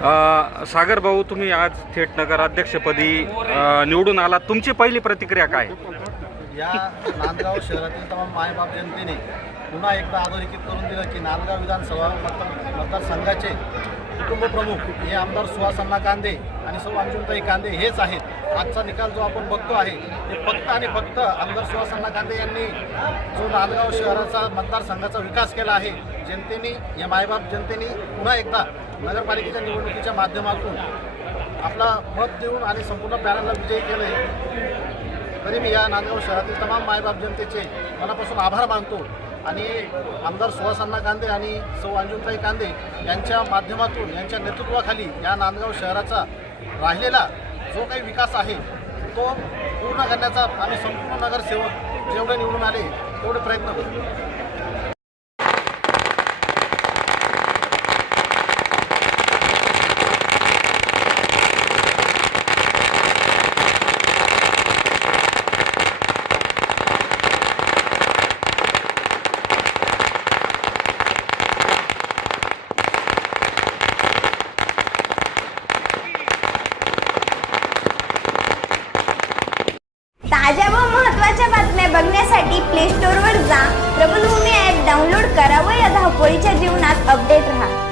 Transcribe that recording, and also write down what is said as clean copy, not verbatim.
सागर भाऊ, तुम्ही आज थेट नगराध्यक्षपदी निवडून आलात. तुमची पहिली प्रतिक्रिया काय? या नांदगाव शहरातील तमाम मायबाप जनतेने पुन्हा एकदा अधोरेखित करून दिलं की नांदगाव विधानसभा मतदारसंघाचे कुटुंब प्रमुख हे आमदार सुहास कांदे आणि सौ अंजुमताई कांदे हेच आहेत. आजचा निकाल जो आपण बघतो आहे ते फक्त आणि फक्त आमदार सुहास कांदे यांनी जो नांदगाव शहराचा मतदारसंघाचा विकास केला आहे. जनतेने, या मायबाप जनतेने पुन्हा एकदा नगरपालिकेच्या निवडणुकीच्या माध्यमातून आपला मत देऊन आणि संपूर्ण पॅनलला विजयी केले. तरी मी या नांदगाव शहरातील तमाम मायबाप जनतेचे मनापासून आभार मानतो आणि आमदार सुहास कांदे आणि सौ अंजुमताई कांदे यांच्या माध्यमातून, यांच्या नेतृत्वाखाली या नांदगाव शहराचा राहिलेला जो काही विकास आहे तो पूर्ण करण्याचा आम्ही संपूर्ण नगरसेवक जेवढे निवडून आले तेवढे प्रयत्न करू. ताज्या व महत्त्वाच्या बातम्या बघण्यासाठी प्ले स्टोअरवर जा, प्रबलभूमी ॲप डाउनलोड करा व या धावपळीच्या जीवनात अपडेट रहा.